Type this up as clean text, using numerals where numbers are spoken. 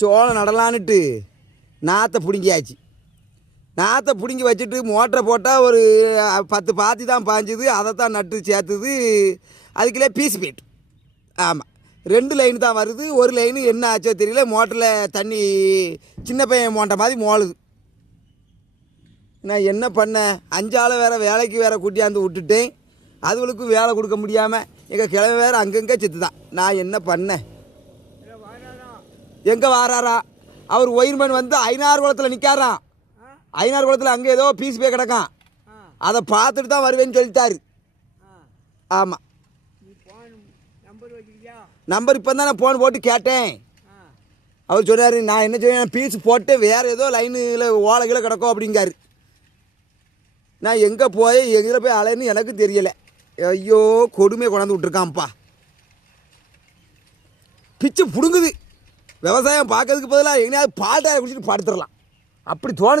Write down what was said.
சோளம் நடலான்னுட்டு நாற்றை பிடுங்கியாச்சு. நாற்றை பிடுங்கி வச்சுட்டு மோட்டரை போட்டால் ஒரு 10 பாத்தி தான் பாஞ்சுது. அதை தான் நட்டு சேர்த்துது. அதுக்குள்ளே பீஸ் போயிட்டு. ஆமாம், 2 லைன் தான் வருது. ஒரு லைனு என்ன ஆச்சோ தெரியல, மோட்டரில் தண்ணி சின்ன பையன் மோட்டை மாதிரி மோளுது. நான் என்ன பண்ணேன், 5 ஆளை வேறு வேலைக்கு வேறு கூட்டியாந்து விட்டுட்டேன். அதுகளுக்கும் வேலை கொடுக்க முடியாமல் எங்கள் கிழமை வேறு அங்கங்கே செத்து தான். நான் என்ன பண்ணேன், எங்கே வாராரா அவர் ஒயின்மேன் வந்து ஐநாறு குளத்தில் நிற்காராம். ஐநாறு குளத்தில் அங்கே ஏதோ பீஸ் போய் கிடக்கான். அதை பார்த்துட்டு தான் வருவேன்னு சொல்லிட்டாரு. ஆமாம், நம்பர் இப்போ தான் நான் ஃபோன் போட்டு கேட்டேன். அவர் சொன்னார், நான் என்ன சொல்லுவேன், பீஸ் போட்டு வேறு ஏதோ லைனில் ஓலைகளை கிடக்கும் அப்படிங்காரு. நான் எங்கே போய் எங்கே போய் அலைன்னு எனக்கு தெரியலை. ஐயோ, கொடுமையை கொண்டாந்து விட்ருக்கான்ப்பா. பிச்சு பிடுங்குது. விவசாயம் பார்க்கறதுக்கு பதிலாக எங்கேயாவது பாட்டாயை குடிச்சிட்டு படுத்துடலாம் அப்படி தோணுது.